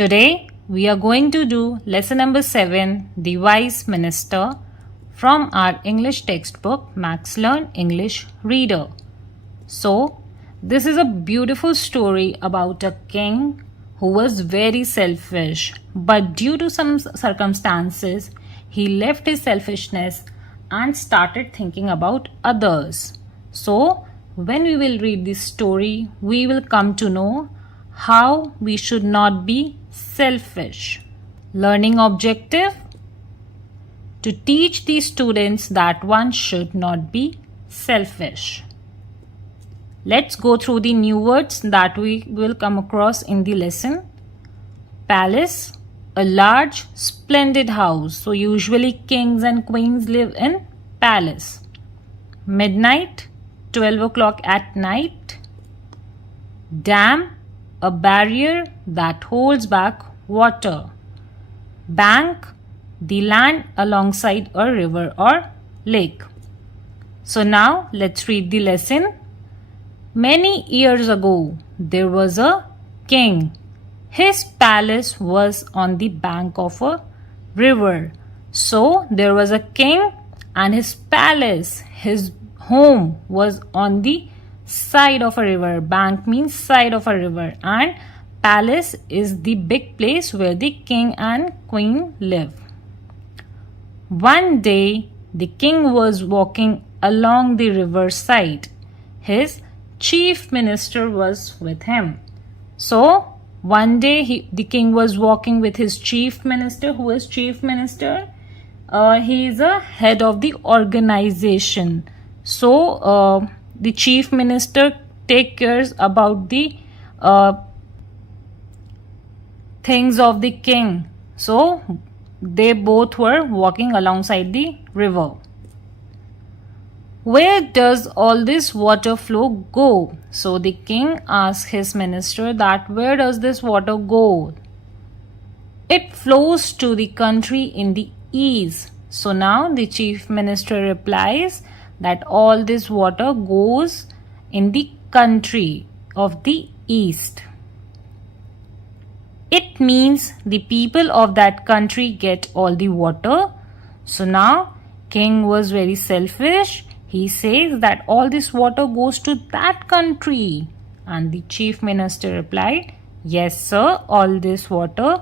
Today we are going to do lesson number 7, The Wise Minister, from our English textbook Max Learn English Reader. So, this is a beautiful story about a king who was very selfish, but due to some circumstances, he left his selfishness and started thinking about others. So, when we will read this story, we will come to know how we should not be selfish. Learning objective: to teach the students that one should not be selfish. Let's go through the new words that we will come across in the lesson. Palace, a large, splendid house. So usually kings and queens live in palace. Midnight, 12 o'clock at night. Dam, a barrier that holds back water. Bank, the land alongside a river or lake. So now let's read the lesson. Many years ago, there was a king. His palace was on the bank of a river. So there was a king and his palace, his home, was on the side of a river. Bank means side of a river, and palace is the big place where the king and queen live. One day, the king was walking along the river side. His chief minister was with him. So, one day the king was walking with his chief minister. Who is chief minister? He is a head of the organization. So, the chief minister take cares about the things of the king. So they both were walking alongside the river. Where does all this water flow go? So the king asked his minister that where does this water go? It flows to the country in the east. So now the chief minister replies that all this water goes in the country of the east. It means the people of that country get all the water. So now king was very selfish. He says that all this water goes to that country. And the chief minister replied, yes sir, all this water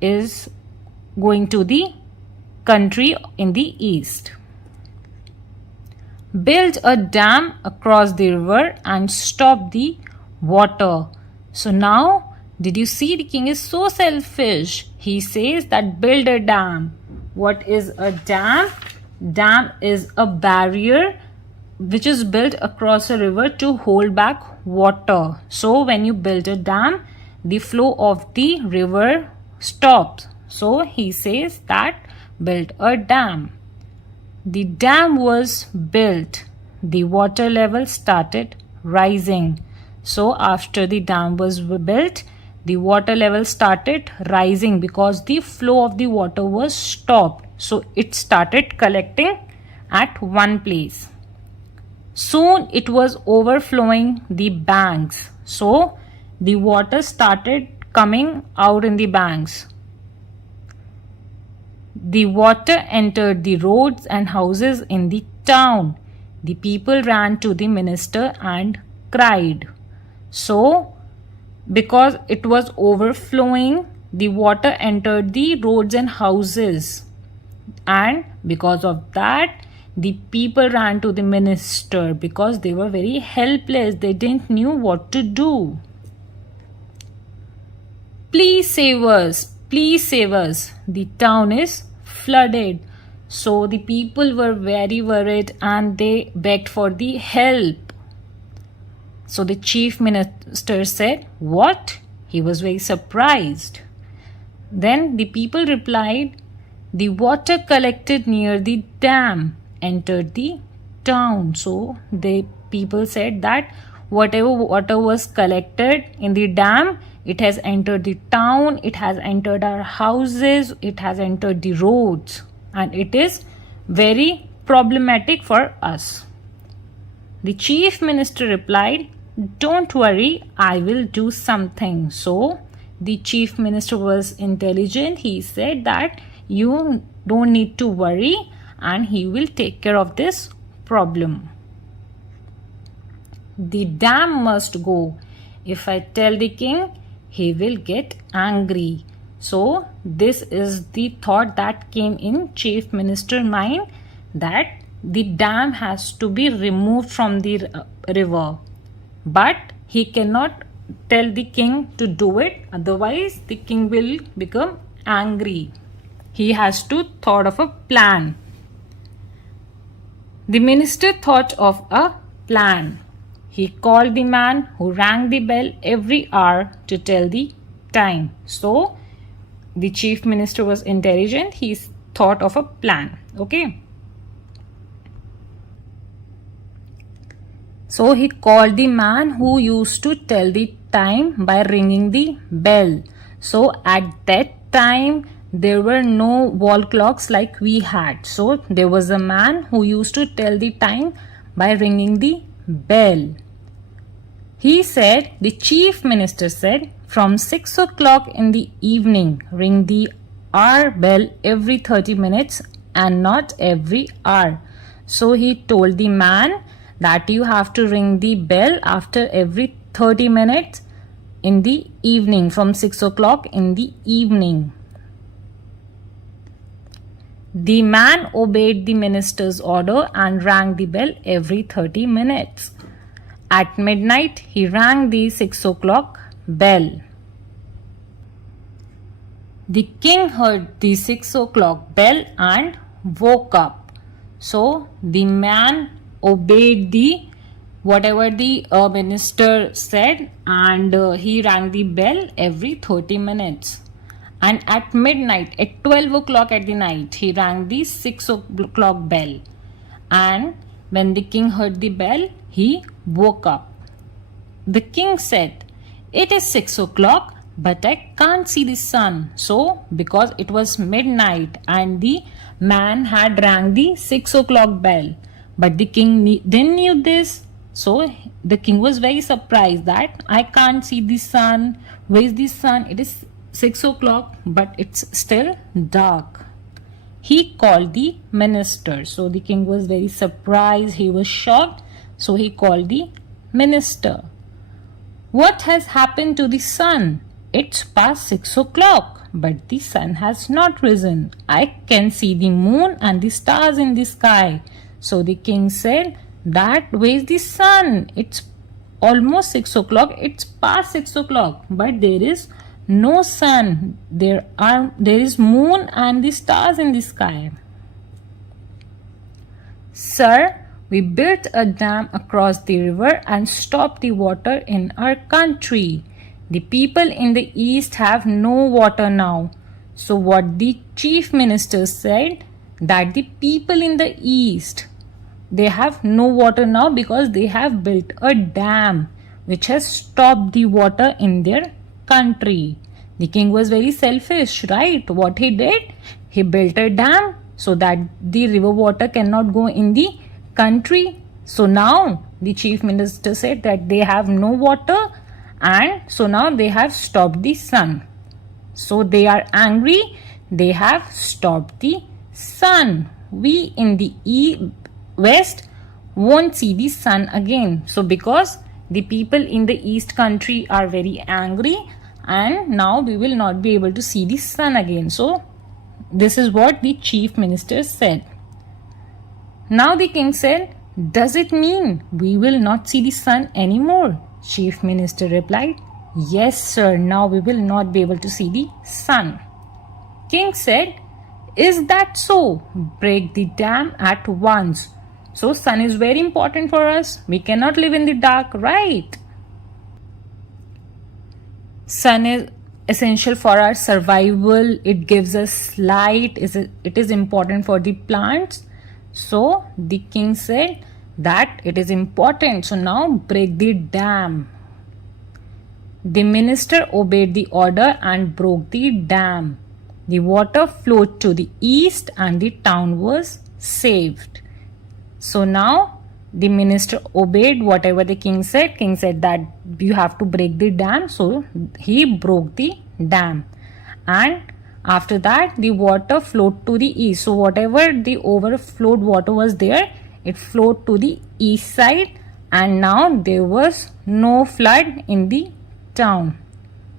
is going to the country in the east. Build a dam across the river and stop the water. So now, did you see the king is so selfish? He says that build a dam. What is a dam? Dam is a barrier which is built across a river to hold back water. So when you build a dam, the flow of the river stops. So he says that build a dam. The dam was built. The water level started rising. So after the dam was built, the water level started rising because the flow of the water was stopped. So it started collecting at one place. Soon it was overflowing the banks. So the water started coming out in the banks. The water entered the roads and houses in the town. The people ran to the minister and cried. So, because it was overflowing, the water entered the roads and houses. And because of that, the people ran to the minister because they were very helpless. They didn't know what to do. Please save us. Please save us. The town is flooded. So the people were very worried and they begged for the help. So the chief minister said, what? He was very surprised. Then the people replied, the water collected near the dam entered the town. So the people said that whatever water was collected in the dam, it has entered the town, it has entered our houses, it has entered the roads, and it is very problematic for us. The chief minister replied, don't worry, I will do something. So the chief minister was intelligent. He said that you don't need to worry and he will take care of this problem. The dam must go. If I tell the king, he will get angry. So this is the thought that came in chief minister's mind, that the dam has to be removed from the river. But he cannot tell the king to do it, otherwise the king will become angry. He has to thought of a plan. The minister thought of a plan. He called the man who rang the bell every hour to tell the time. So the chief minister was intelligent. He thought of a plan. Okay. So he called the man who used to tell the time by ringing the bell. So at that time there were no wall clocks like we had. So there was a man who used to tell the time by ringing the bell. He said, the chief minister said, from 6 o'clock in the evening, ring the hour bell every 30 minutes and not every hour. So he told the man that you have to ring the bell after every 30 minutes in the evening, from 6 o'clock in the evening. The man obeyed the minister's order and rang the bell every 30 minutes. At midnight, he rang the 6 o'clock bell. The king heard the 6 o'clock bell and woke up. So the man obeyed the whatever the minister said, and he rang the bell every 30 minutes. And at midnight, at 12 o'clock at the night, he rang the 6 o'clock bell. And when the king heard the bell, he woke up. The king said, it is 6 o'clock, but I can't see the sun. So because it was midnight and the man had rang the 6 o'clock bell, but the king didn't knew this. So the king was very surprised that I can't see the sun. Where is the sun? It is 6 o'clock, but it's still dark. He called the minister. So the king was very surprised. He was shocked. So he called the minister. What has happened to the sun? It's past 6 o'clock, but the sun has not risen. I can see the moon and the stars in the sky. So the king said, that where's the sun? It's almost 6 o'clock. It's past 6 o'clock, but there is no sun. There is moon and the stars in the sky. Sir, we built a dam across the river and stopped the water in our country. The people in the east have no water now. So what the chief minister said, that the people in the east, they have no water now because they have built a dam which has stopped the water in their country. The king was very selfish, right? What he did? He built a dam so that the river water cannot go in the country. So now the chief minister said that they have no water, and so now they have stopped the sun. So they are angry. They have stopped the sun. We in the west won't see the sun again. So because the people in the east country are very angry, and now we will not be able to see the sun again. So this is what the chief minister said. Now the king said, does it mean we will not see the sun anymore? Chief minister replied, yes sir, now we will not be able to see the sun. King said, is that so? Break the dam at once. So sun is very important for us. We cannot live in the dark, right? Sun is essential for our survival. It gives us light. It is important for the plants. So the king said that it is important. So now break the dam. The minister obeyed the order and broke the dam. The water flowed to the east and the town was saved. So now the minister obeyed whatever the king said. King said that you have to break the dam. So he broke the dam. And after that, the water flowed to the east. So whatever the overflowed water was there, it flowed to the east side, and now there was no flood in the town.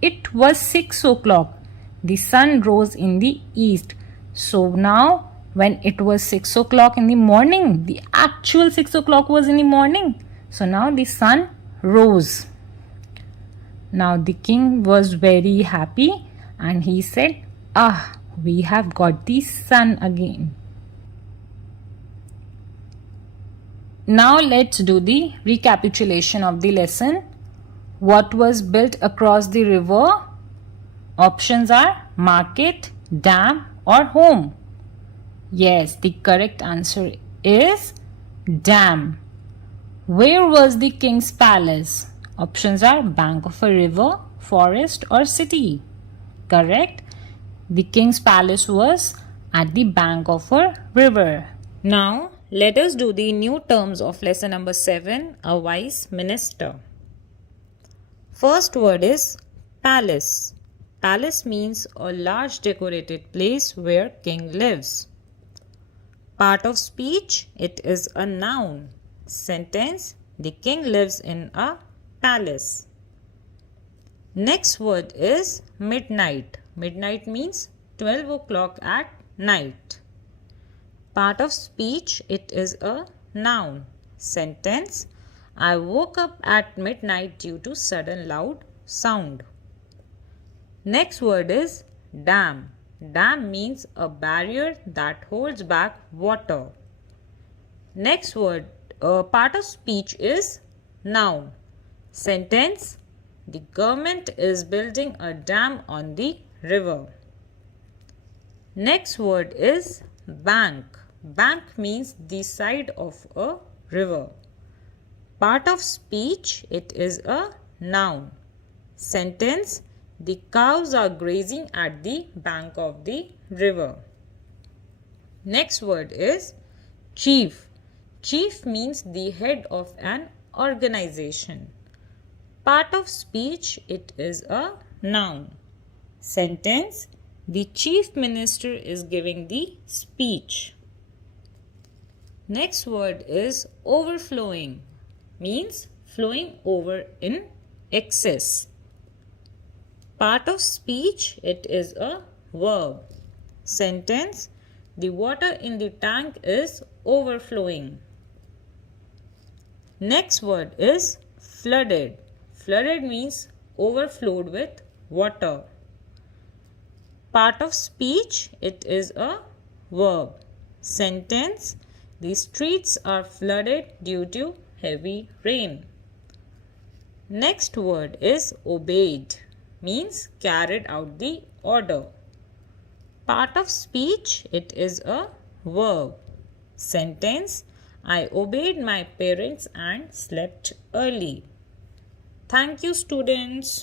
It was 6 o'clock. The sun rose in the east. So now when it was 6 o'clock in the morning, the actual 6 o'clock was in the morning. So now the sun rose. Now the king was very happy and he said, "Ah, we have got the sun again." Now let's do the recapitulation of the lesson. What was built across the river? Options are market, dam or home. Yes, the correct answer is dam. Where was the king's palace? Options are bank of a river, forest or city. Correct. The king's palace was at the bank of a river. Now, let us do the new terms of lesson number 7, a wise minister. First word is palace. Palace means a large decorated place where king lives. Part of speech, it is a noun. Sentence, the king lives in a palace. Next word is midnight. Midnight means 12 o'clock at night. Part of speech, it is a noun. Sentence, I woke up at midnight due to sudden loud sound. Next word is dam. Dam means a barrier that holds back water. Next word, part of speech is noun. Sentence, the government is building a dam on the river. Next word is bank. Bank means the side of a river. Part of speech, it is a noun. Sentence, the cows are grazing at the bank of the river. Next word is chief. Chief means the head of an organization. Part of speech, it is a noun. Sentence, the chief minister is giving the speech. Next word is overflowing. Means flowing over in excess. Part of speech, it is a verb. Sentence, the water in the tank is overflowing. Next word is flooded. Flooded means overflowed with water. Part of speech, it is a verb. Sentence, the streets are flooded due to heavy rain. Next word is obeyed. Means carried out the order. Part of speech, it is a verb. Sentence, I obeyed my parents and slept early. Thank you, students.